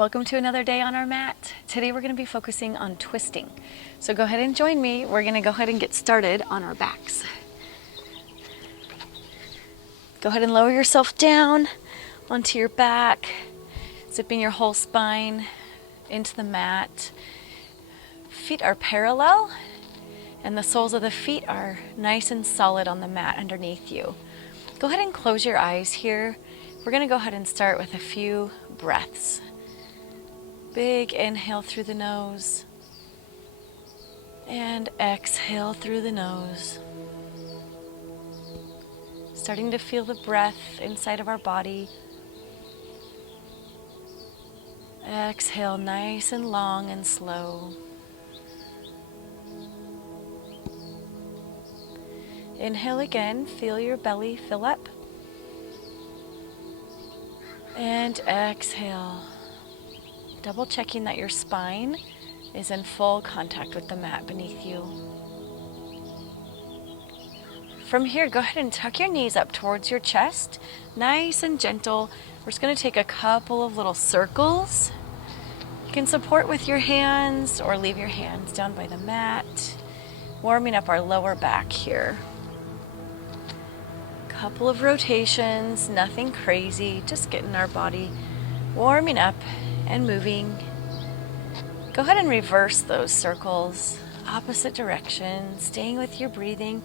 Welcome to another day on our mat. Today we're going to be focusing on twisting. So go ahead and join me. We're going to go ahead and get started on our backs. Go ahead and lower yourself down onto your back, zipping your whole spine into the mat. Feet are parallel and the soles of the feet are nice and solid on the mat underneath you. Go ahead and close your eyes here. We're going to go ahead and start with a few breaths. Big inhale through the nose and exhale through the nose. Starting to feel the breath inside of our body. Exhale nice and long and slow. Inhale again, feel your belly fill up. And exhale. Double checking that your spine is in full contact with the mat beneath you. From here, go ahead and tuck your knees up towards your chest, nice and gentle. We're just going to take a couple of little circles. You can support with your hands or leave your hands down by the mat, warming up our lower back here. Couple of rotations, nothing crazy, just getting our body warming up and moving. Go ahead and reverse those circles, opposite direction, staying with your breathing.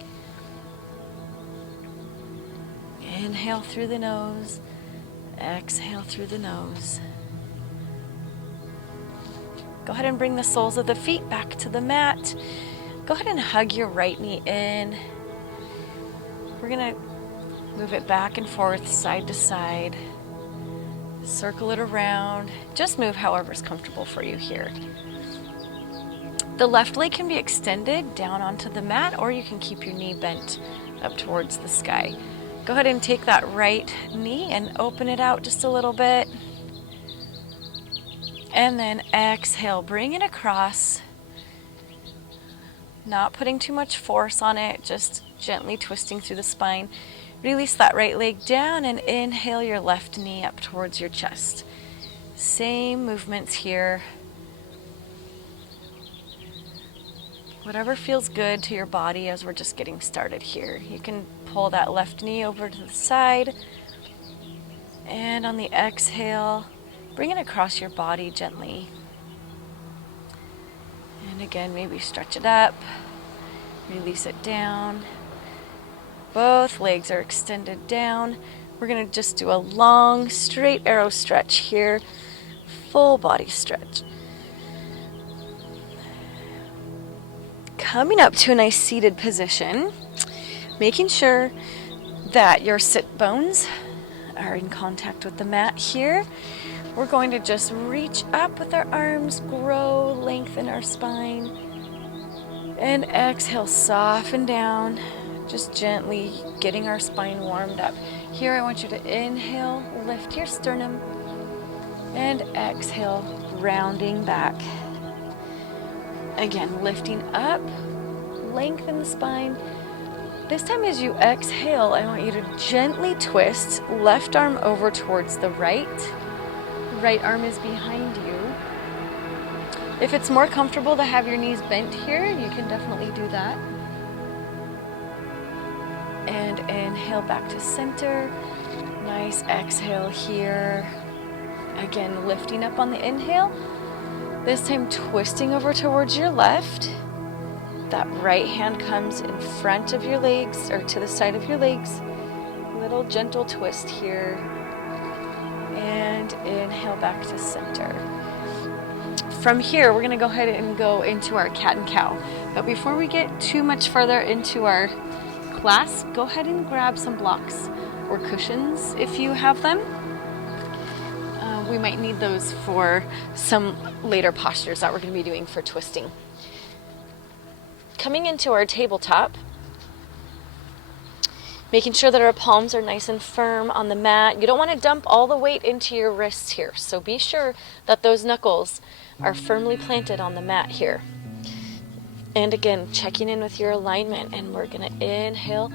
Inhale through the nose, exhale through the nose. Go ahead and bring the soles of the feet back to the mat. Go ahead and hug your right knee in. We're gonna move it back and forth, side to side. Circle it around. Just move however's comfortable for you here. The left leg can be extended down onto the mat, or you can keep your knee bent up towards the sky. Go ahead and take that right knee and open it out just a little bit. And then exhale, bring it across. Not putting too much force on it, just gently twisting through the spine. Release that right leg down and inhale your left knee up towards your chest. Same movements here. Whatever feels good to your body as we're just getting started here. You can pull that left knee over to the side. And on the exhale, bring it across your body gently. And again, maybe stretch it up. Release it down. Both legs are extended down. We're going to just do a long, straight arrow stretch here. Full body stretch. Coming up to a nice seated position, making sure that your sit bones are in contact with the mat here. We're going to just reach up with our arms, grow, lengthen our spine, and exhale, soften down. Just gently getting our spine warmed up. Here I want you to inhale, lift your sternum, and exhale, rounding back. Again, lifting up, lengthen the spine. This time as you exhale, I want you to gently twist left arm over towards the right. Right arm is behind you. If it's more comfortable to have your knees bent here, you can definitely do that. And inhale back to center. Nice exhale here. Again, lifting up on the inhale. This time twisting over towards your left. That right hand comes in front of your legs or to the side of your legs. Little gentle twist here. And inhale back to center. From here, we're going to go ahead and go into our cat and cow. But before we get too much further into our class, go ahead and grab some blocks or cushions if you have them. We might need those for some later postures that we're going to be doing for twisting. Coming into our tabletop, making sure that our palms are nice and firm on the mat. You don't want to dump all the weight into your wrists here, so be sure that those knuckles are firmly planted on the mat here. And again, checking in with your alignment, and we're going to inhale,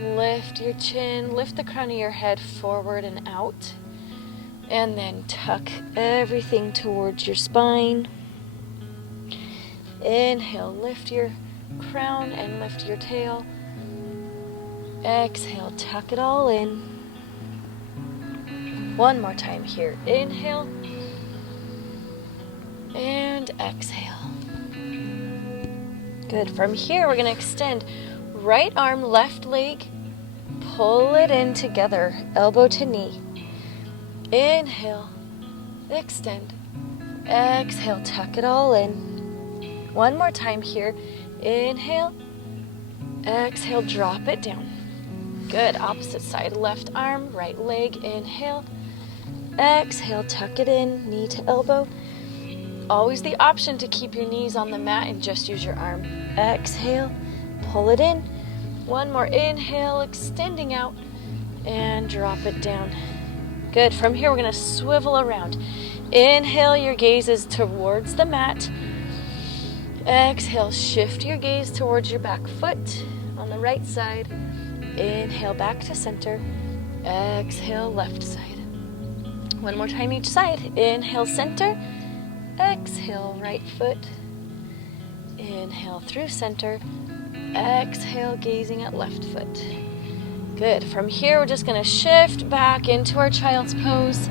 lift your chin, lift the crown of your head forward and out. And then tuck everything towards your spine. Inhale, lift your crown and lift your tail. Exhale, tuck it all in. One more time here. Inhale and exhale. Good. From here, we're going to extend right arm, left leg. Pull it in together, elbow to knee. Inhale, extend. Exhale, tuck it all in. One more time here. Inhale, exhale, drop it down. Good. Opposite side, left arm, right leg. Inhale, exhale, tuck it in, knee to elbow. Always the option to keep your knees on the mat and just use your arm. Exhale, pull it in. One more inhale, extending out, and drop it down. Good. From here, we're going to swivel around. Inhale, your gaze is towards the mat. Exhale, shift your gaze towards your back foot on the right side. Inhale, back to center. Exhale, left side. One more time each side. Inhale, center. Exhale, right foot. Inhale through center. Exhale, gazing at left foot. Good. From here, we're just going to shift back into our child's pose.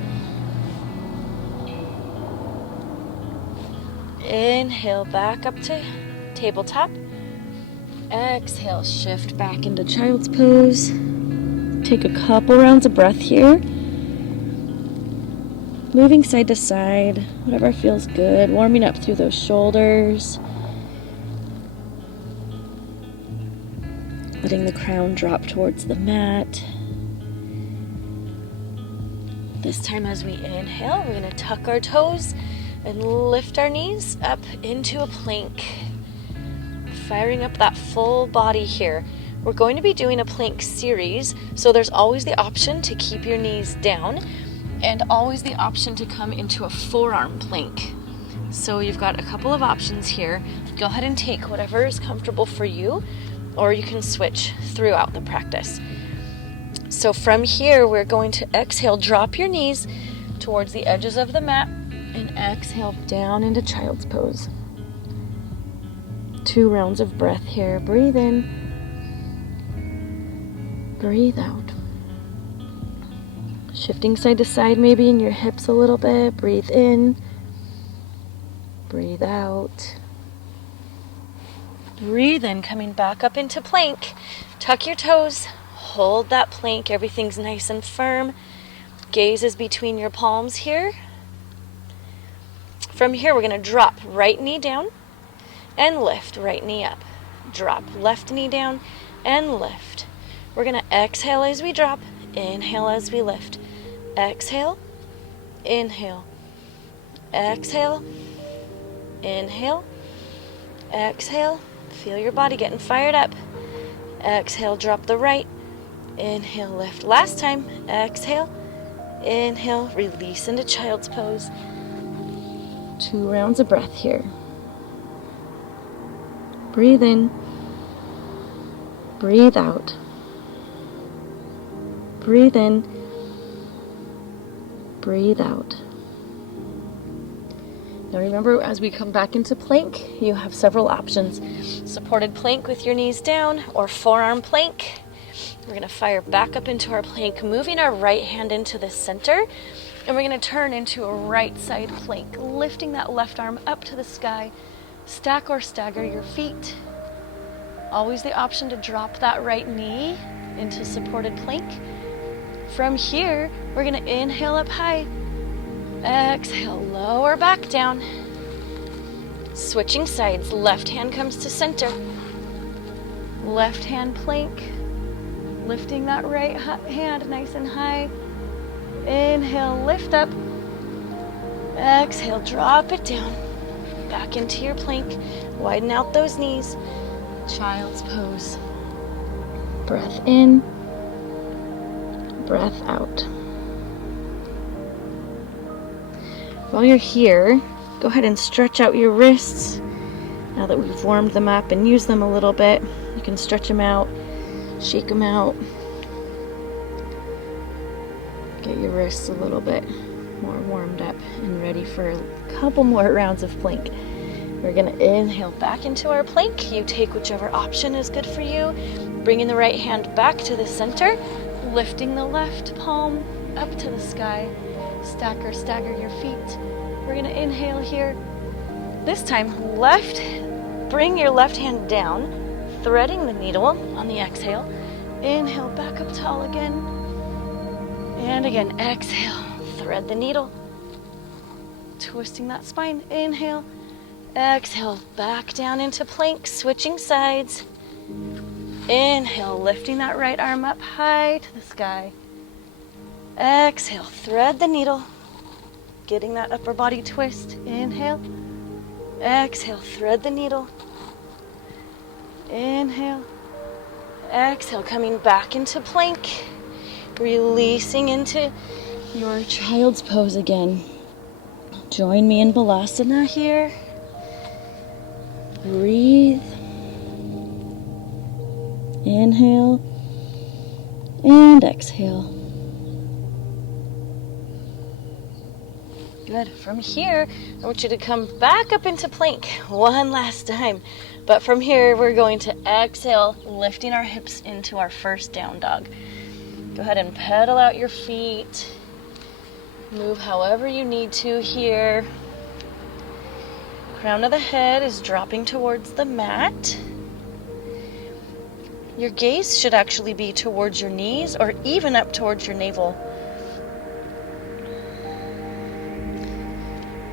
Inhale, back up to tabletop. Exhale, shift back into child's pose. Take a couple rounds of breath here. Moving side to side, whatever feels good. Warming up through those shoulders. Letting the crown drop towards the mat. This time as we inhale, we're going to tuck our toes and lift our knees up into a plank. Firing up that full body here. We're going to be doing a plank series, so there's always the option to keep your knees down and always the option to come into a forearm plank. So you've got a couple of options here. Go ahead and take whatever is comfortable for you, or you can switch throughout the practice. So from here, we're going to exhale, drop your knees towards the edges of the mat, and exhale down into child's pose. 2 rounds of breath here. Breathe in. Breathe out. Shifting side to side maybe in your hips a little bit. Breathe in. Breathe out. Breathe in, coming back up into plank. Tuck your toes. Hold that plank. Everything's nice and firm. Gaze is between your palms here. From here, we're going to drop right knee down and lift, right knee up. Drop, left knee down and lift. We're going to exhale as we drop, inhale as we lift. Exhale, inhale, exhale, inhale, exhale. Feel your body getting fired up. Exhale, drop the right. Inhale, lift. Last time, exhale, inhale, release into child's pose. 2 rounds of breath here. Breathe in. Breathe out. Breathe in. Breathe out. Now remember, as we come back into plank, you have several options. Supported plank with your knees down, or forearm plank. We're going to fire back up into our plank, moving our right hand into the center. And we're going to turn into a right side plank, lifting that left arm up to the sky. Stack or stagger your feet. Always the option to drop that right knee into supported plank. From here, we're going to inhale up high. Exhale, lower back down. Switching sides, left hand comes to center. Left hand plank. Lifting that right hand nice and high. Inhale, lift up. Exhale, drop it down. Back into your plank. Widen out those knees. Child's pose. Breath in. Breath out. While you're here, go ahead and stretch out your wrists. Now that we've warmed them up and used them a little bit, you can stretch them out, shake them out. Get your wrists a little bit more warmed up and ready for a couple more rounds of plank. We're gonna inhale back into our plank. You take whichever option is good for you. Bringing the right hand back to the center, lifting the left palm up to the sky. Stack or stagger your feet. We're gonna inhale here. This time, bring your left hand down, threading the needle on the exhale. Inhale, back up tall again. And again, exhale, thread the needle. Twisting that spine, inhale. Exhale, back down into plank, switching sides. Inhale, lifting that right arm up high to the sky. Exhale, thread the needle, getting that upper body twist. Inhale. Exhale, thread the needle. Inhale. Exhale, coming back into plank. Releasing into your child's pose again. Join me in Balasana here. Breathe. Inhale and exhale. Good. From here, I want you to come back up into plank one last time. But from here, we're going to exhale, lifting our hips into our first down dog. Go ahead and pedal out your feet. Move however you need to here. Crown of the head is dropping towards the mat. Your gaze should actually be towards your knees or even up towards your navel.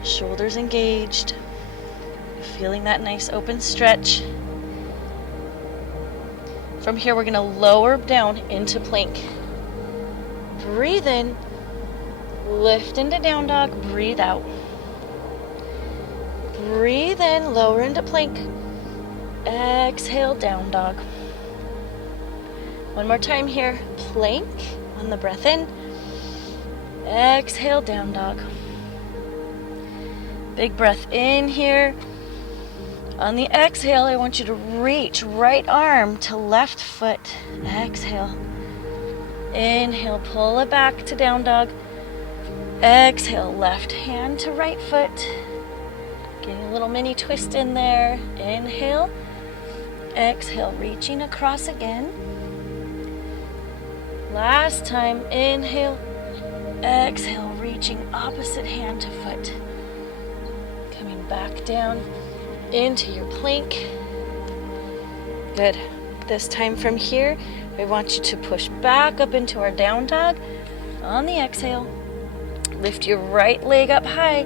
Shoulders engaged. Feeling that nice open stretch. From here, we're going to lower down into plank. Breathe in. Lift into down dog. Breathe out. Breathe in. Lower into plank. Exhale, down dog. One more time here. Plank on the breath in. Exhale, down dog. Big breath in here. On the exhale, I want you to reach right arm to left foot. Exhale. Inhale, pull it back to down dog. Exhale, left hand to right foot. Getting a little mini twist in there. Inhale. Exhale, reaching across again. Last time, inhale. Exhale, reaching opposite hand to foot. Coming back down into your plank. Good. This time from here, I want you to push back up into our down dog. On the exhale, lift your right leg up high.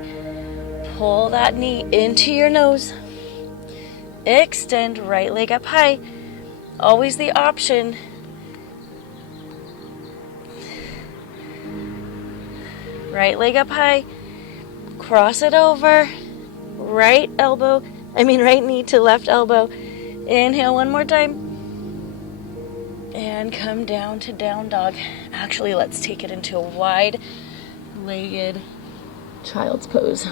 Pull that knee into your nose. Extend right leg up high. Always the option. Right leg up high. Cross it over. Right knee to left elbow. Inhale one more time. And come down to down dog. Actually, let's take it into a wide-legged child's pose.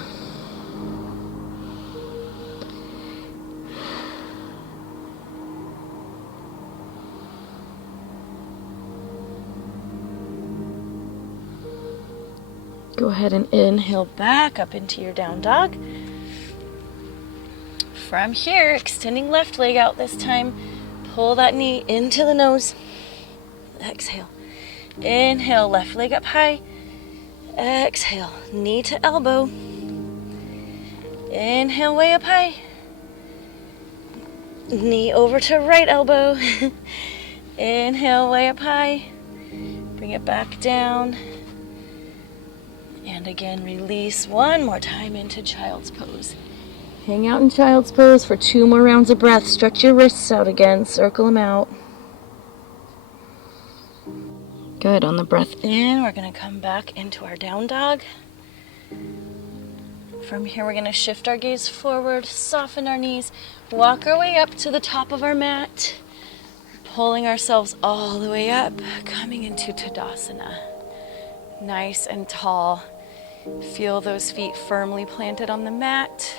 Go ahead and inhale back up into your down dog. From here, extending left leg out this time. Pull that knee into the nose. Exhale. Inhale, left leg up high. Exhale, knee to elbow. Inhale, way up high. Knee over to right elbow. Inhale, way up high. Bring it back down. And again, release one more time into child's pose. Hang out in child's pose for 2 more rounds of breath. Stretch your wrists out again. Circle them out. Good. On the breath in, we're going to come back into our down dog. From here, we're going to shift our gaze forward, soften our knees, walk our way up to the top of our mat, pulling ourselves all the way up, coming into Tadasana. Nice and tall. Feel those feet firmly planted on the mat.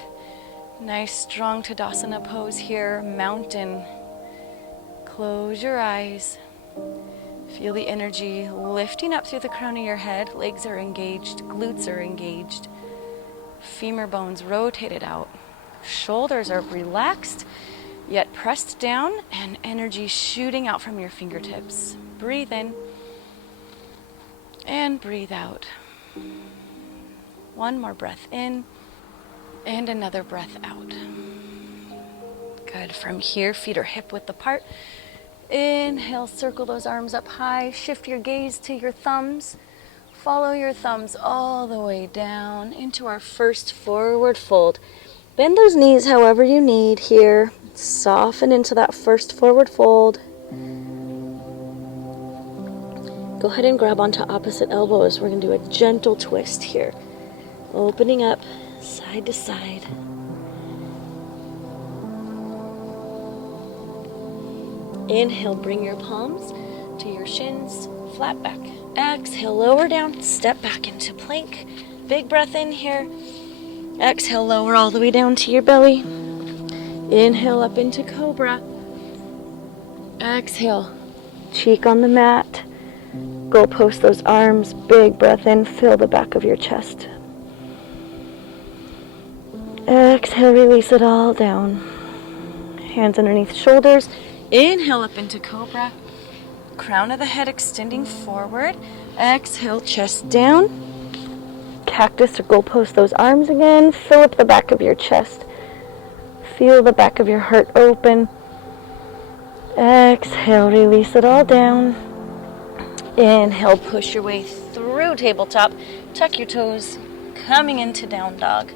Nice, strong Tadasana pose here, mountain. Close your eyes. Feel the energy lifting up through the crown of your head. Legs are engaged, glutes are engaged. Femur bones rotated out. Shoulders are relaxed, yet pressed down, and energy shooting out from your fingertips. Breathe in and breathe out. One more breath in and another breath out. Good. From here, feet are hip width apart. Inhale, circle those arms up high. Shift your gaze to your thumbs. Follow your thumbs all the way down into our first forward fold. Bend those knees however you need here. Soften into that first forward fold. Go ahead and grab onto opposite elbows. We're going to do a gentle twist here. Opening up side to side. Inhale, bring your palms to your shins, flat back. Exhale, lower down, step back into plank. Big breath in here. Exhale, lower all the way down to your belly. Inhale up into cobra. Exhale, cheek on the mat. Go post those arms. Big breath in, fill the back of your chest. Exhale, release it all down. Hands underneath shoulders. Inhale up into cobra. Crown of the head extending forward. Exhale, chest down. Cactus or goalpost those arms again. Fill up the back of your chest. Feel the back of your heart open. Exhale, release it all down. Inhale, push your way through tabletop. Tuck your toes, coming into down dog.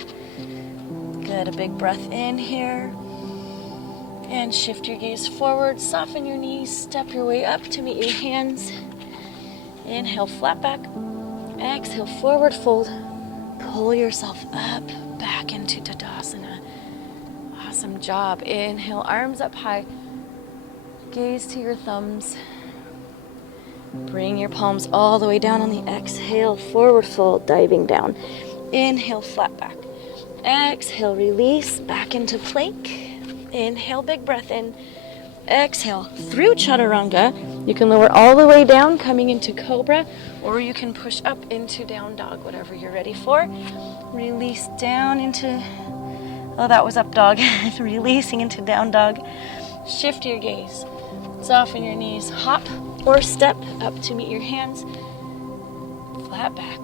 Good, a big breath in here. And shift your gaze forward, soften your knees, step your way up to meet your hands. Inhale, flat back. Exhale, forward fold. Pull yourself up, back into Tadasana. Awesome job. Inhale, arms up high. Gaze to your thumbs. Bring your palms all the way down on the exhale, forward fold, diving down. Inhale, flat back. Exhale, release, back into plank. Inhale, big breath in. Exhale, through chaturanga. You can lower all the way down, coming into cobra, or you can push up into down dog, whatever you're ready for. Release down into, oh, that was up dog. Releasing into down dog. Shift your gaze. Soften your knees. Hop or step up to meet your hands. Flat back.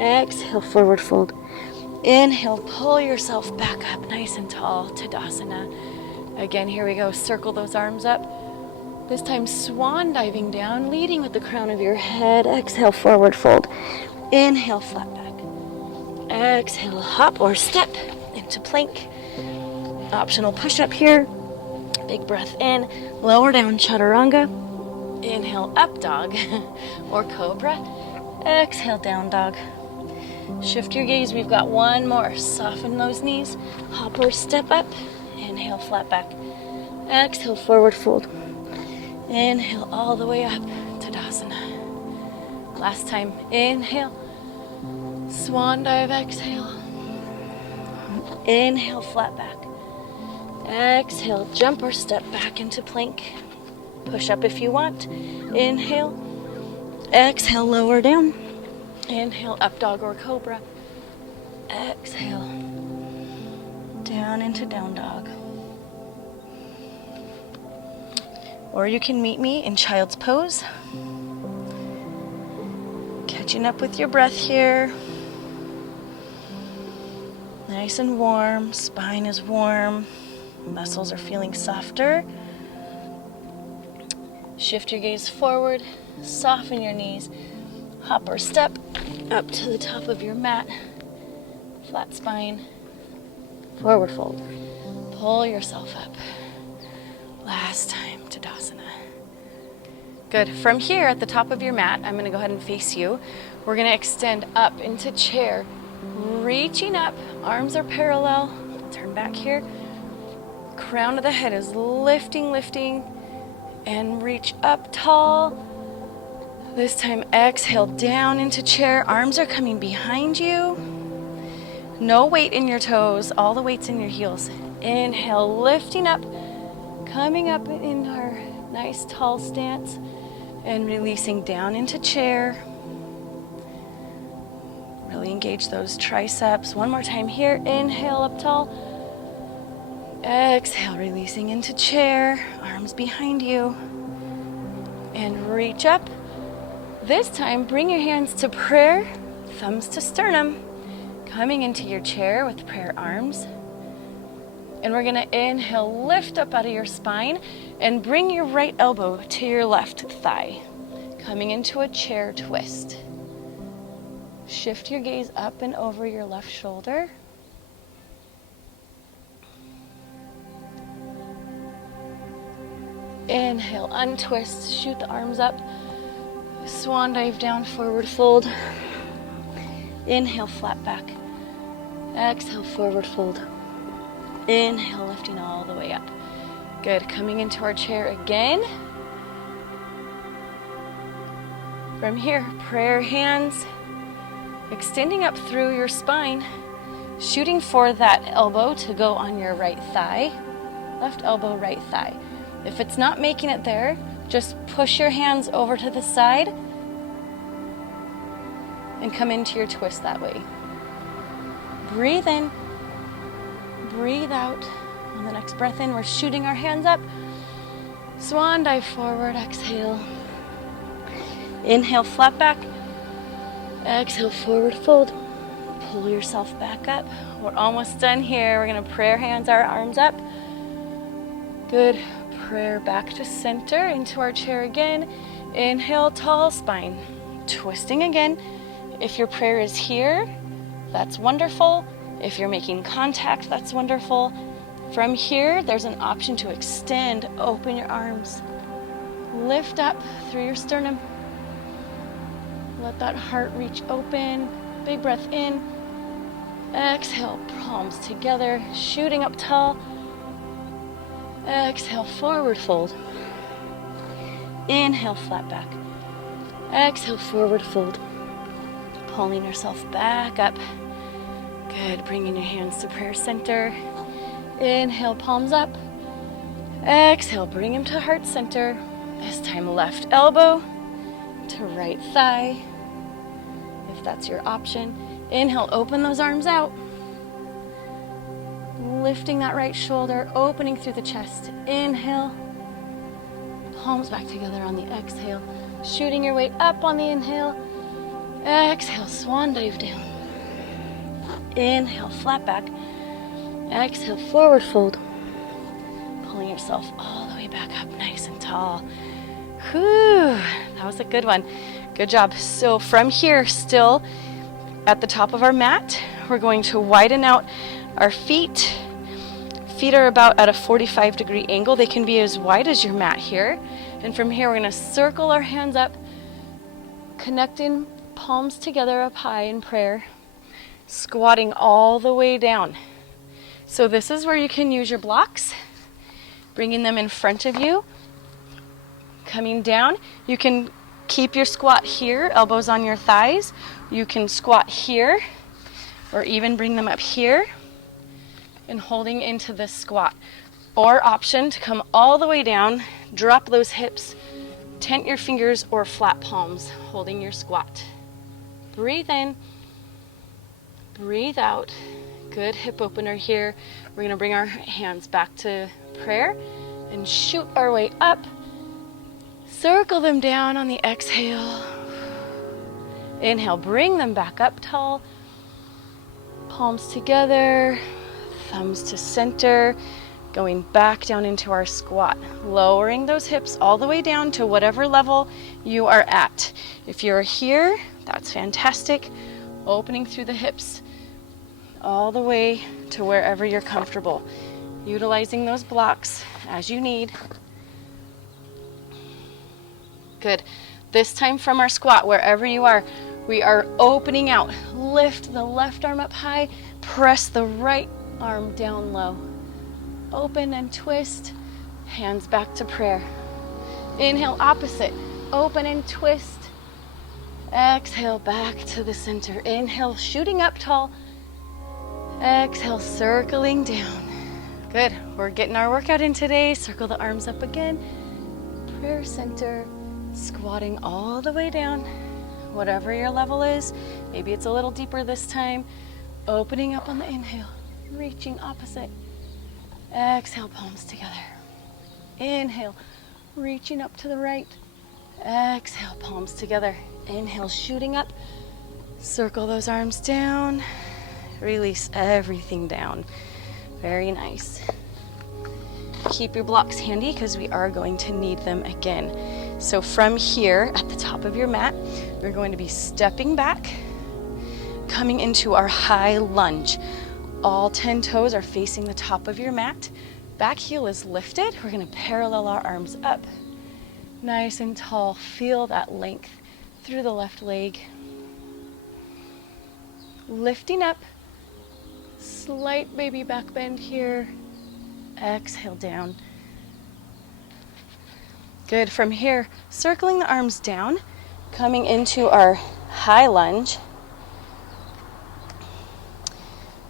Exhale, forward fold. Inhale, pull yourself back up nice and tall, Tadasana. Again, here we go. Circle those arms up. This time, swan diving down, leading with the crown of your head. Exhale, forward fold. Inhale, flat back. Exhale, hop or step into plank. Optional push-up here. Big breath in. Lower down, chaturanga. Inhale, up dog or cobra. Exhale, down dog. Shift your gaze. We've got one more. Soften those knees. Hop or step up. Inhale, flat back. Exhale, forward fold. Inhale, all the way up. Tadasana. Last time. Inhale. Swan dive, exhale. Inhale, flat back. Exhale, jump or step back into plank. Push up if you want. Inhale. Exhale, lower down. Inhale, up dog or cobra. Exhale. Down into down dog. Or you can meet me in child's pose. Catching up with your breath here. Nice and warm. Spine is warm. Muscles are feeling softer. Shift your gaze forward. Soften your knees. Hop or step up to the top of your mat. Flat spine. Forward fold. Pull yourself up. Last time, Tadasana. Good. From here at the top of your mat, I'm going to go ahead and face you. We're going to extend up into chair. Reaching up. Arms are parallel. Turn back here. Crown of the head is lifting, and reach up tall. This time, exhale down into chair. Arms are coming behind you. No weight in your toes. All the weight's in your heels. Inhale, lifting up, coming up in our nice tall stance. And releasing down into chair. Really engage those triceps. One more time here. Inhale up tall. Exhale, releasing into chair. Arms behind you. And reach up. This time, bring your hands to prayer, thumbs to sternum. Coming into your chair with prayer arms. And we're gonna inhale, lift up out of your spine and bring your right elbow to your left thigh. Coming into a chair twist. Shift your gaze up and over your left shoulder. Inhale, untwist, shoot the arms up. Swan dive down, forward fold. Inhale, flat back. Exhale, forward fold. Inhale, lifting all the way up. Good, coming into our chair again. From here, prayer hands, extending up through your spine, shooting for that elbow to go on your right thigh. Left elbow, right thigh. If it's not making it there, just push your hands over to the side and come into your twist that way. Breathe in, breathe out. On the next breath in, we're shooting our hands up. Swan dive forward, exhale. Inhale, flat back. Exhale, forward fold. Pull yourself back up. We're almost done here. We're gonna prayer hands our arms up. Good. Prayer back to center, into our chair again. Inhale, tall spine. Twisting again. If your prayer is here, that's wonderful. If you're making contact, that's wonderful. From here, there's an option to extend, open your arms. Lift up through your sternum. Let that heart reach open. Big breath in. Exhale, palms together, shooting up tall. Exhale, forward fold. Inhale, flat back. Exhale, forward fold. Pulling yourself back up. Good, bringing your hands to prayer center. Inhale, palms up. Exhale, bring them to heart center. This time, left elbow to right thigh, if that's your option. Inhale, open those arms out. Lifting that right shoulder, opening through the chest. Inhale. Palms back together on the exhale. Shooting your weight up on the inhale. Exhale, swan dive down. Inhale, flat back. Exhale, forward fold. Pulling yourself all the way back up, nice and tall. Whew, that was a good one. Good job. So from here, still at the top of our mat, we're going to widen out our feet. Feet are about at a 45-degree angle. They can be as wide as your mat here. And from here, we're going to circle our hands up, connecting palms together up high in prayer, squatting all the way down. So this is where you can use your blocks, bringing them in front of you, coming down. You can keep your squat here, elbows on your thighs. You can squat here, or even bring them up here and holding into this squat. Or option to come all the way down, drop those hips, tent your fingers or flat palms, holding your squat. Breathe in, breathe out. Good hip opener here. We're gonna bring our hands back to prayer and shoot our way up. Circle them down on the exhale. Inhale, bring them back up tall. Palms together, thumbs to center, going back down into our squat, lowering those hips all the way down to whatever level you are at. If you're here, that's fantastic. Opening through the hips all the way to wherever you're comfortable. Utilizing those blocks as you need. Good. This time from our squat, wherever you are, we are opening out. Lift the left arm up high, press the right arm down low. Open and twist, hands back to prayer. Inhale, opposite, open and twist. Exhale, back to the center. Inhale, shooting up tall. Exhale, circling down. Good, we're getting our workout in today. Circle the arms up again. Prayer center, Squatting all the way down, whatever your level is. Maybe it's a little deeper this time. Opening up on the inhale, reaching opposite. Exhale, palms together. Inhale, reaching up to the right. Exhale, palms together. Inhale, shooting up. Circle those arms down. Release everything down. Very nice. Keep your blocks handy because we are going to need them again. So from here at the top of your mat, we're going to be stepping back, coming into our high lunge. All 10 toes are facing the top of your mat. Back heel is lifted. We're going to parallel our arms up. Nice and tall. Feel that length through the left leg. Lifting up. Slight baby back bend here. Exhale down. Good. From here, circling the arms down, coming into our high lunge.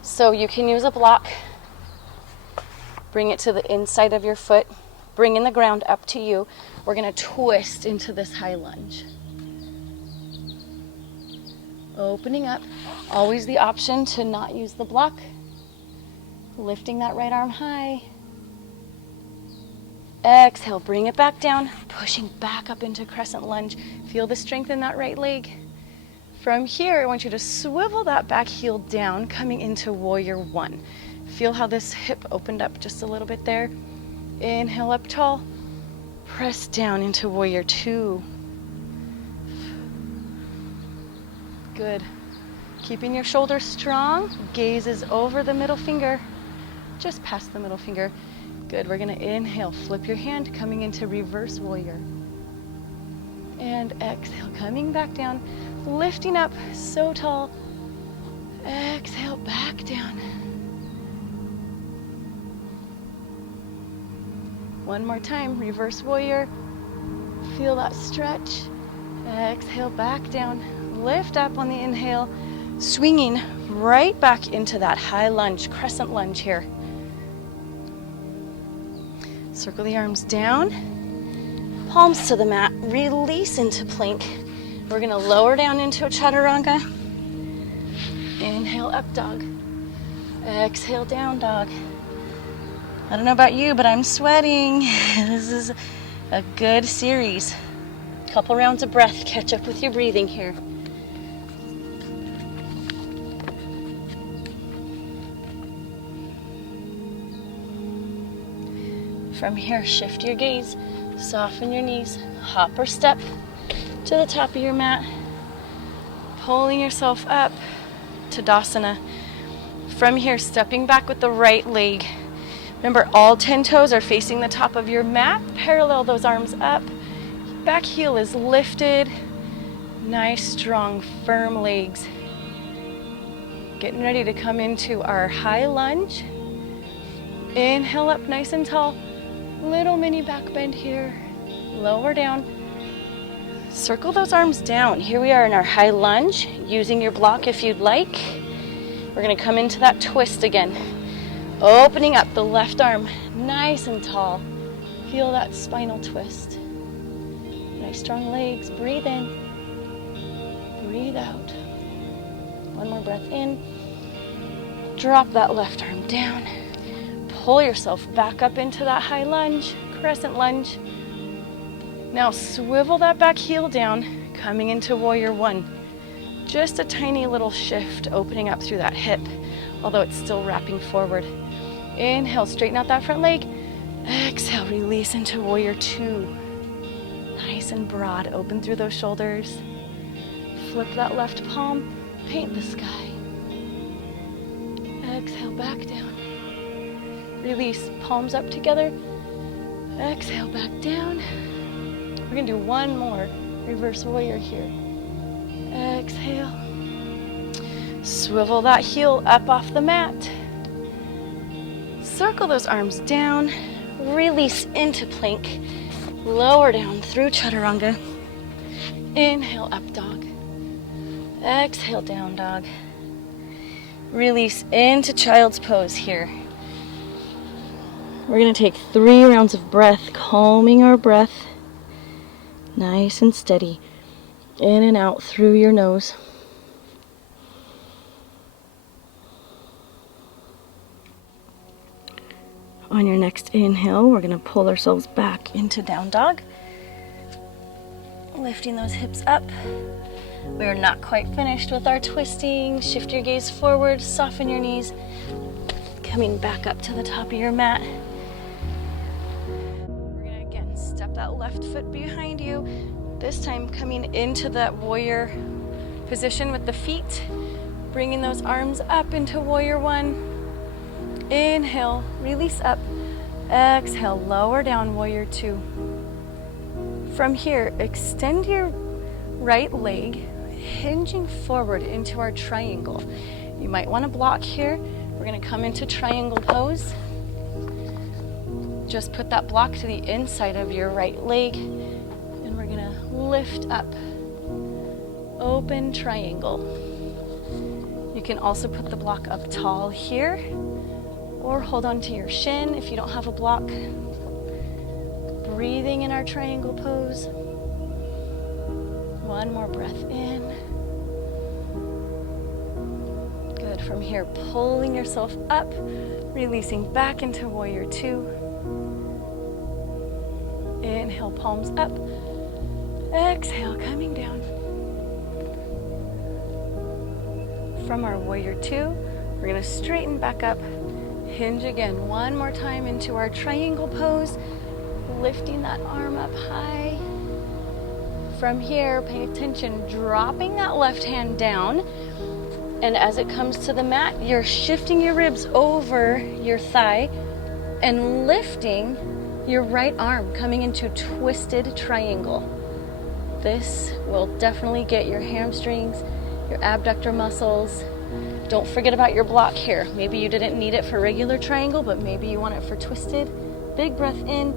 So you can use a block. Bring it to the inside of your foot. Bringing the ground up to you. We're going to twist into this high lunge. Opening up. Always the option to not use the block. Lifting that right arm high. Exhale, bring it back down, pushing back up into crescent lunge. Feel the strength in that right leg. From here, I want you to swivel that back heel down, coming into warrior one. Feel how this hip opened up just a little bit there. Inhale up tall, press down into warrior two. Good. Keeping your shoulders strong, gaze is over the middle finger, just past the middle finger. Good, we're gonna inhale, flip your hand, coming into reverse warrior. And exhale, coming back down, lifting up, so tall. Exhale, back down. One more time, reverse warrior. Feel that stretch. Exhale, back down. Lift up on the inhale, swinging right back into that high lunge, crescent lunge here. Circle the arms down, palms to the mat, release into plank. We're gonna lower down into a chaturanga. Inhale, up dog. Exhale, down dog. I don't know about you, but I'm sweating. This is a good series. Couple rounds of breath, catch up with your breathing here. From here, shift your gaze, soften your knees, hop or step to the top of your mat, pulling yourself up to Tadasana. From here, stepping back with the right leg. Remember, all 10 toes are facing the top of your mat. Parallel those arms up. Back heel is lifted. Nice, strong, firm legs. Getting ready to come into our high lunge. Inhale up nice and tall. Little mini back bend here. Lower down. Circle those arms down. Here we are in our high lunge, using your block if you'd like. We're gonna come into that twist again. Opening up the left arm, nice and tall. Feel that spinal twist. Nice strong legs, breathe in, breathe out. One more breath in. Drop that left arm down. Pull yourself back up into that high lunge, crescent lunge. Now swivel that back heel down, coming into warrior one. Just a tiny little shift, opening up through that hip, although it's still wrapping forward. Inhale, straighten out that front leg. Exhale, release into warrior two. Nice and broad, open through those shoulders. Flip that left palm, paint the sky. Exhale, back down. Release, palms up together. Exhale, back down. We're gonna do one more reverse warrior here. Exhale. Swivel that heel up off the mat. Circle those arms down. Release into plank. Lower down through chaturanga. Inhale, up dog. Exhale, down dog. Release into child's pose here. We're going to take 3 rounds of breath, calming our breath. Nice and steady. In and out through your nose. On your next inhale, we're going to pull ourselves back into down dog. Lifting those hips up. We are not quite finished with our twisting. Shift your gaze forward, soften your knees. Coming back up to the top of your mat. We're going to again step that left foot behind you. This time coming into that warrior position with the feet. Bringing those arms up into warrior one. Inhale, release up. Exhale, lower down, warrior two. From here, extend your right leg, hinging forward into our triangle. You might want to block here. We're going to come into triangle pose. Just put that block to the inside of your right leg, and we're going to lift up. Open triangle. You can also put the block up tall here, or hold on to your shin if you don't have a block. Breathing in our triangle pose. One more breath in. Good. From here, pulling yourself up, releasing back into warrior two. Inhale, palms up. Exhale, coming down. From our warrior two, we're going to straighten back up. Hinge again one more time into our triangle pose, lifting that arm up high. From here, pay attention, dropping that left hand down, and as it comes to the mat, you're shifting your ribs over your thigh and lifting your right arm, coming into twisted triangle. This will definitely get your hamstrings, your abductor muscles. Don't forget about your block here. Maybe you didn't need it for regular triangle, but maybe you want it for twisted. Big breath in,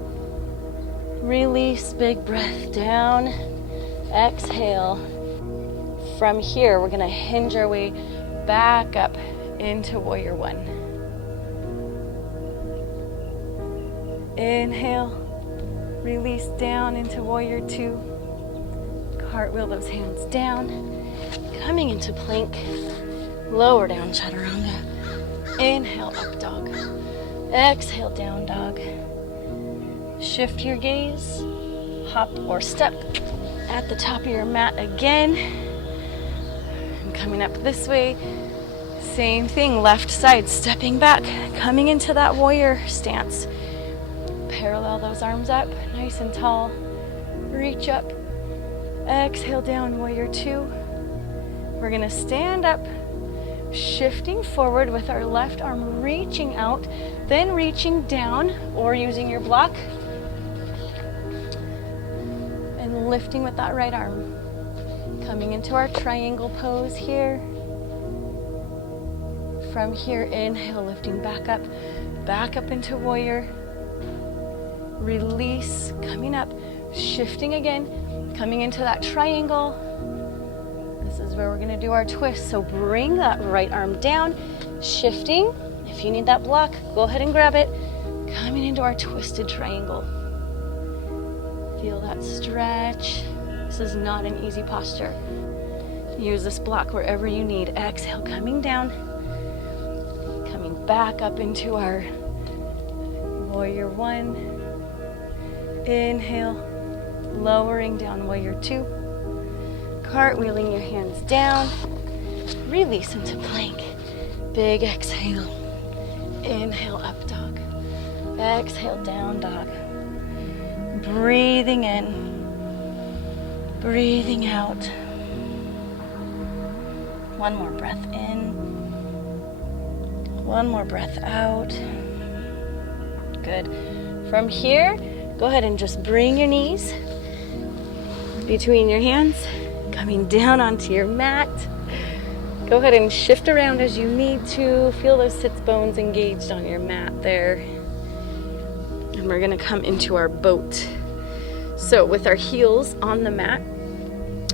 release, big breath down, exhale. From here, we're gonna hinge our way back up into warrior one. Inhale, release down into warrior two. Cartwheel those hands down, coming into plank. Lower down, chaturanga. Inhale, up dog. Exhale, down dog. Shift your gaze. Hop or step at the top of your mat again. And coming up this way. Same thing, left side, stepping back, coming into that warrior stance. Parallel those arms up, nice and tall. Reach up. Exhale, down, warrior two. We're gonna stand up. Shifting forward with our left arm reaching out, then reaching down or using your block and lifting with that right arm. Coming into our triangle pose here. From here, inhale, lifting back up into warrior. Release, coming up, shifting again, coming into that triangle. This is where we're gonna do our twist. So bring that right arm down, shifting. If you need that block, go ahead and grab it. Coming into our twisted triangle. Feel that stretch. This is not an easy posture. Use this block wherever you need. Exhale, coming down. Coming back up into our warrior one. Inhale, lowering down warrior two. Cartwheeling your hands down, release into plank. Big exhale. Inhale, up dog. Exhale, down dog. Breathing in, breathing out. One more breath in, one more breath out. Good. From here, go ahead and just bring your knees between your hands. Coming down onto your mat. Go ahead and shift around as you need to. Feel those sits bones engaged on your mat there. And we're gonna come into our boat. So with our heels on the mat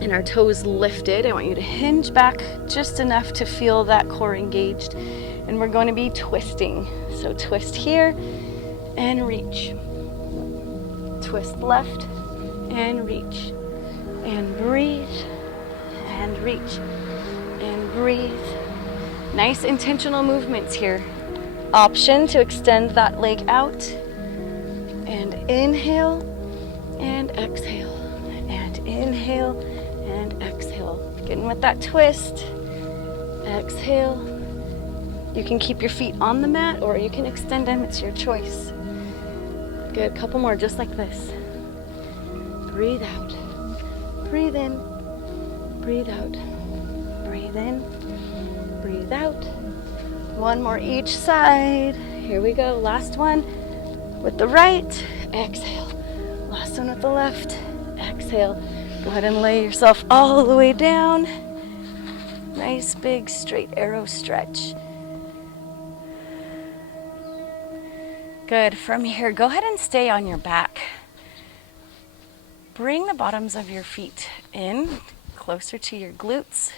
and our toes lifted, I want you to hinge back just enough to feel that core engaged. And we're going to be twisting. So twist here and reach. Twist left and reach. and breathe, and reach, and breathe. Nice intentional movements here. Option to extend that leg out, and inhale, and exhale, and inhale, and exhale. Getting with that twist. Exhale. You can keep your feet on the mat or you can extend them, it's your choice. Good, couple more just like this. Breathe out, breathe in, breathe out, breathe in, breathe out. One more each side. Here we go, last one with the right, exhale. Last one with the left, exhale. Go ahead and lay yourself all the way down. Nice big straight arrow stretch. Good, from here, go ahead and stay on your back. Bring the bottoms of your feet in, closer to your glutes.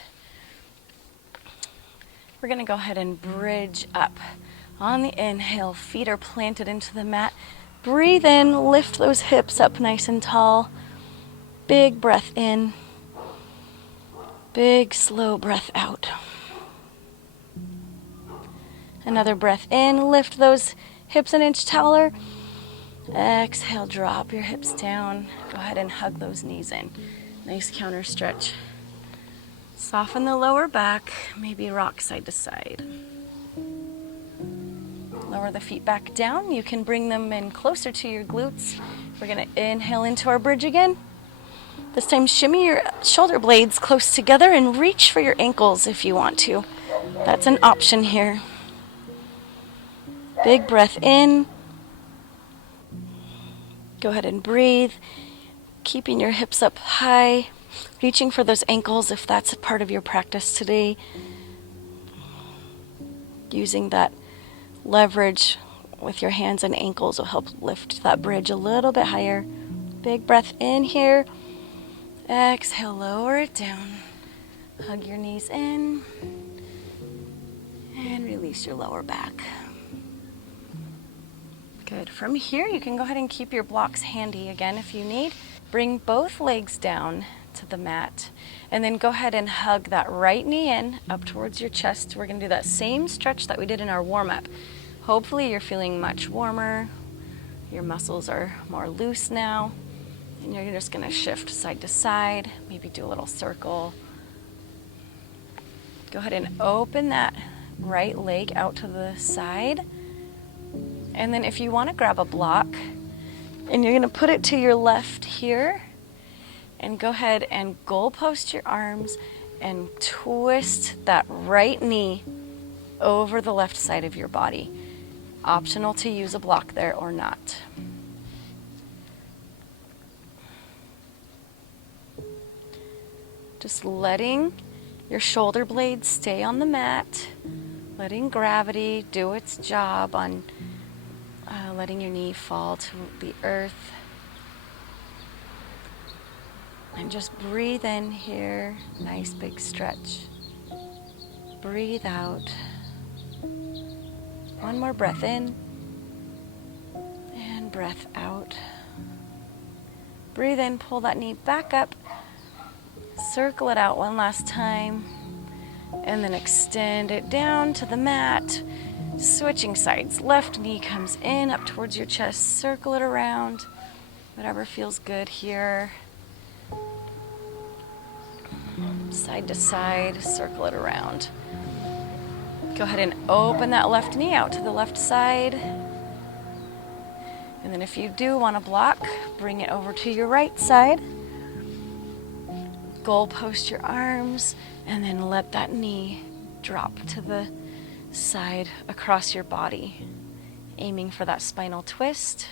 We're gonna go ahead and bridge up. On the inhale, feet are planted into the mat. Breathe in, lift those hips up nice and tall. Big breath in. Big, slow breath out. Another breath in, lift those hips an inch taller. Exhale, drop your hips down. Go ahead and hug those knees in. Nice counter stretch. Soften the lower back, maybe rock side to side. Lower the feet back down. You can bring them in closer to your glutes. We're gonna inhale into our bridge again. This time shimmy your shoulder blades close together and reach for your ankles if you want to. That's an option here. Big breath in. Go ahead and breathe, keeping your hips up high, reaching for those ankles if that's a part of your practice today. Using that leverage with your hands and ankles will help lift that bridge a little bit higher. Big breath in here. Exhale, lower it down. Hug your knees in and release your lower back. Good. From here, you can go ahead and keep your blocks handy again if you need. Bring both legs down to the mat and then go ahead and hug that right knee in up towards your chest. We're going to do that same stretch that we did in our warm-up. Hopefully you're feeling much warmer. Your muscles are more loose now. And you're just going to shift side to side, maybe do a little circle. Go ahead and open that right leg out to the side. And then if you want to grab a block, and you're going to put it to your left here, and go ahead and goalpost your arms and twist that right knee over the left side of your body. Optional to use a block there or not. Just letting your shoulder blades stay on the mat, letting gravity do its job on letting your knee fall to the earth. And just breathe in here, nice big stretch. Breathe out. One more breath in and breath out. Breathe in, pull that knee back up. Circle it out one last time, and then extend it down to the mat. Switching sides. Left knee comes in up towards your chest. Circle it around. Whatever feels good here. Side to side. Circle it around. Go ahead and open that left knee out to the left side. And then if you do want to block, bring it over to your right side. Goalpost your arms, and then let that knee drop to the side across your body, aiming for that spinal twist.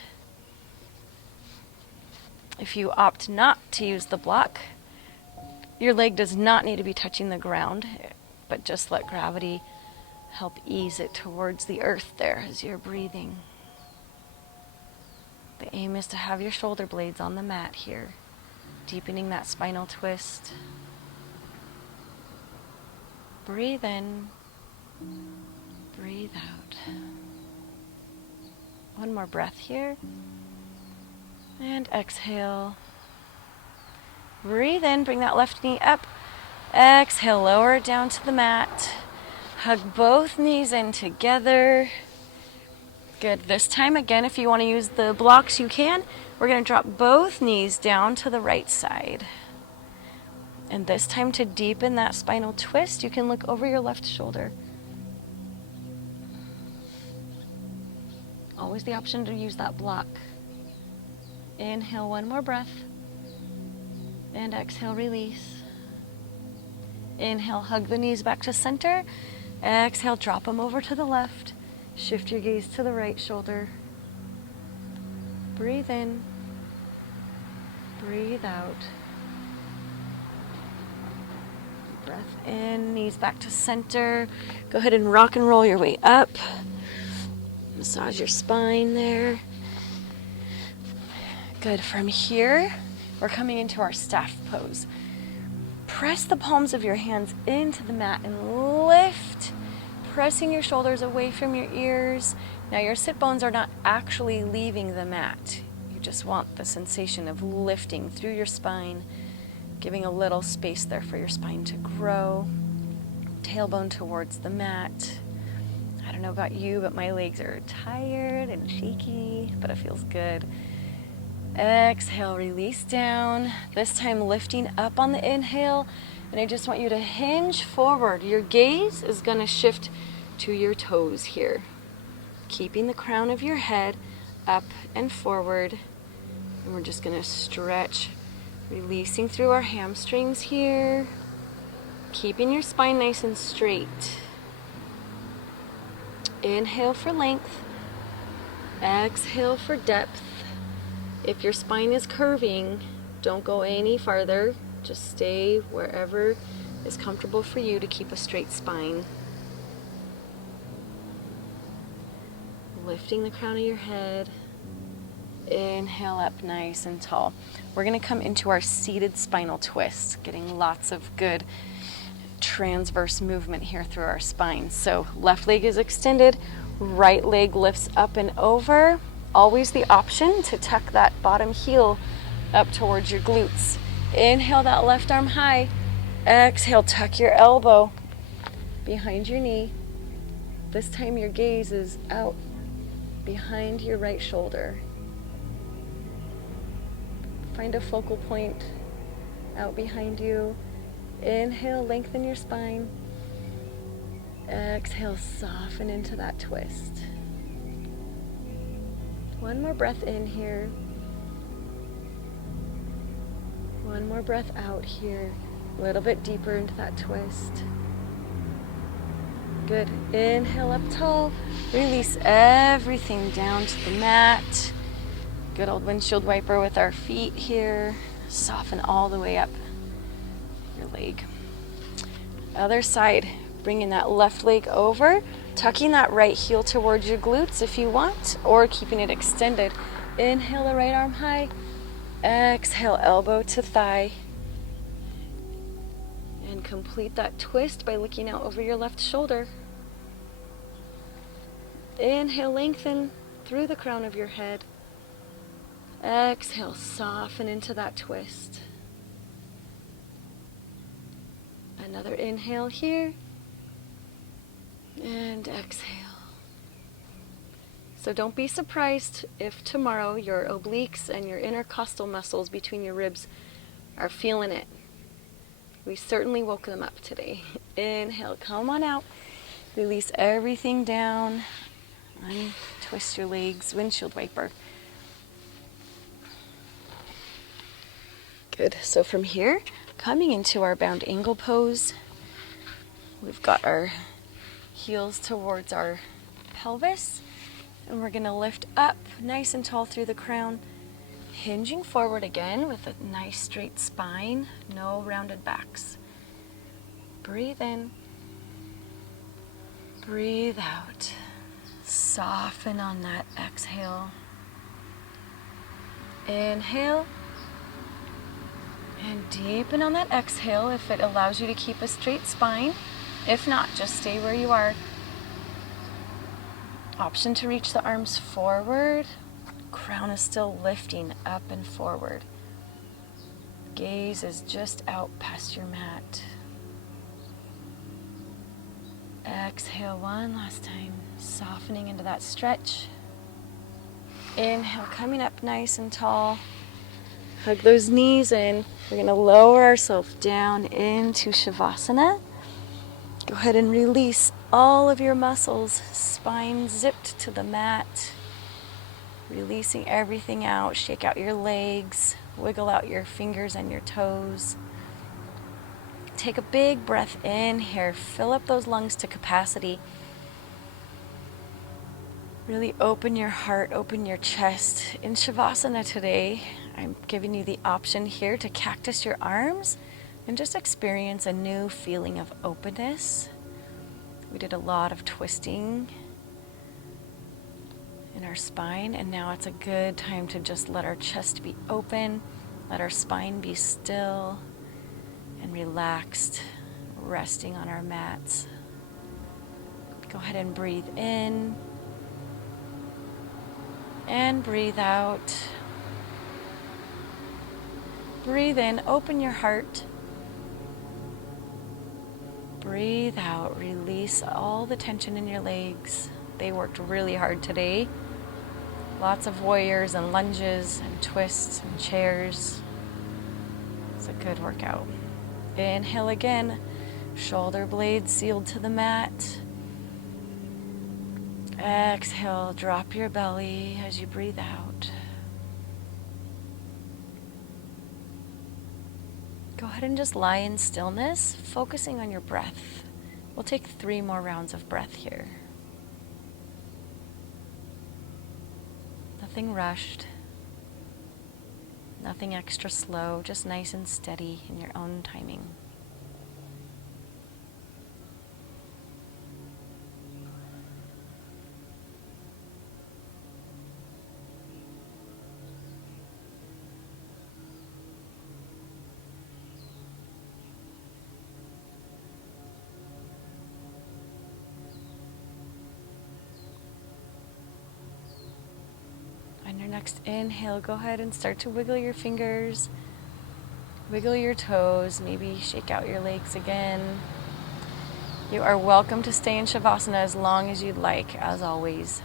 If you opt not to use the block, your leg does not need to be touching the ground, but just let gravity help ease it towards the earth there as you're breathing. The aim is to have your shoulder blades on the mat here, deepening that spinal twist. Breathe in, breathe out. One more breath here. And exhale. Breathe in, bring that left knee up. Exhale, lower it down to the mat. Hug both knees in together. Good. This time, again, if you want to use the blocks, you can. We're going to drop both knees down to the right side. And this time, to deepen that spinal twist, you can look over your left shoulder. Always the option to use that block. Inhale, one more breath. And exhale, release. Inhale, hug the knees back to center. Exhale, drop them over to the left. Shift your gaze to the right shoulder. Breathe in. Breathe out. Breath in, knees back to center. Go ahead and rock and roll your way up. Massage your spine there. Good. From here, we're coming into our staff pose. Press the palms of your hands into the mat and lift, pressing your shoulders away from your ears. Now your sit bones are not actually leaving the mat. You just want the sensation of lifting through your spine, giving a little space there for your spine to grow. Tailbone towards the mat. I don't know about you, but my legs are tired and shaky, but it feels good. Exhale, release down. This time lifting up on the inhale. And I just want you to hinge forward. Your gaze is going to shift to your toes here. Keeping the crown of your head up and forward. And we're just going to stretch, releasing through our hamstrings here. Keeping your spine nice and straight. Inhale for length. Exhale for depth. If your spine is curving, don't go any farther. Just stay wherever is comfortable for you to keep a straight spine. Lifting the crown of your head. Inhale up nice and tall. We're going to come into our seated spinal twist, getting lots of good transverse movement here through our spine. So left leg is extended, right leg lifts up and over. Always the option to tuck that bottom heel up towards your glutes. Inhale that left arm high. Exhale, tuck your elbow behind your knee. This time your gaze is out behind your right shoulder. Find a focal point out behind you. Inhale, lengthen your spine. Exhale, soften into that twist. One more breath in here. One more breath out here. A little bit deeper into that twist. Good. Inhale up tall. Release everything down to the mat. Good old windshield wiper with our feet here. Soften all the way up your leg. Other side. Bringing that left leg over. Tucking that right heel towards your glutes if you want, or keeping it extended. Inhale the right arm high. Exhale, elbow to thigh. And complete that twist by looking out over your left shoulder. Inhale, lengthen through the crown of your head. Exhale, soften into that twist. Another inhale here. And exhale. So don't be surprised if tomorrow your obliques and your intercostal muscles between your ribs are feeling it. We certainly woke them up today. Inhale, come on out. Release everything down. Untwist your legs, windshield wiper. Good. So from here, coming into our bound angle pose, we've got our heels towards our pelvis, and we're going to lift up nice and tall through the crown, hinging forward again with a nice straight spine, no rounded backs. Breathe in, breathe out, soften on that exhale. Inhale, and deepen on that exhale if it allows you to keep a straight spine. If not, just stay where you are. Option to reach the arms forward. Crown is still lifting up and forward. Gaze is just out past your mat. Exhale one last time, softening into that stretch. Inhale, coming up nice and tall. Hug those knees in. We're going to lower ourselves down into Shavasana. Go ahead and release all of your muscles, spine zipped to the mat. Releasing everything out. Shake out your legs. Wiggle out your fingers and your toes. Take a big breath in here. Fill up those lungs to capacity. Really open your heart, open your chest. In Shavasana today, I'm giving you the option here to cactus your arms and just experience a new feeling of openness. We did a lot of twisting in our spine, and now it's a good time to just let our chest be open, let our spine be still and relaxed, resting on our mats. Go ahead and breathe in and breathe out. Breathe in, open your heart. Breathe out, release all the tension in your legs. They worked really hard today. Lots of warriors and lunges and twists and chairs. It's a good workout. Inhale again, shoulder blades sealed to the mat. Exhale, drop your belly as you breathe out. Go ahead and just lie in stillness, focusing on your breath. We'll take 3 more rounds of breath here. Nothing rushed, nothing extra slow, just nice and steady in your own timing. On your next inhale, go ahead and start to wiggle your fingers, wiggle your toes, maybe shake out your legs again. You are welcome to stay in Shavasana as long as you'd like, as always.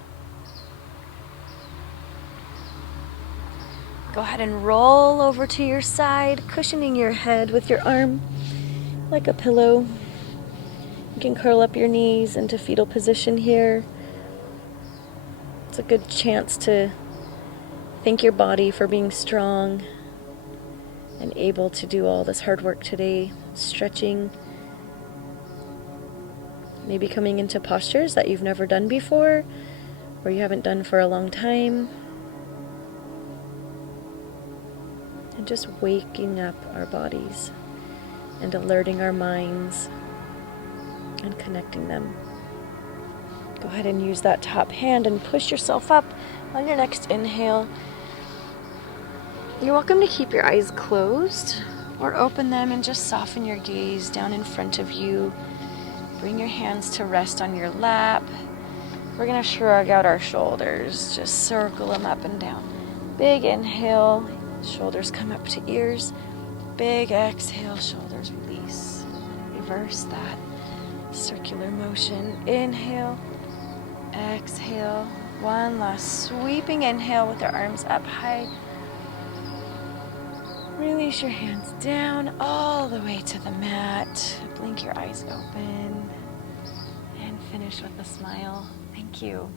Go ahead and roll over to your side, cushioning your head with your arm like a pillow. You can curl up your knees into fetal position here. It's a good chance to thank your body for being strong and able to do all this hard work today. Stretching, maybe coming into postures that you've never done before or you haven't done for a long time. And just waking up our bodies and alerting our minds and connecting them. Go ahead and use that top hand and push yourself up on your next inhale. You're welcome to keep your eyes closed or open them and just soften your gaze down in front of you. Bring your hands to rest on your lap. We're going to shrug out our shoulders. Just circle them up and down. Big inhale, shoulders come up to ears. Big exhale, shoulders release. Reverse that circular motion. Inhale, exhale. One last sweeping inhale with our arms up high. Release your hands down all the way to the mat. Blink your eyes open and finish with a smile. Thank you.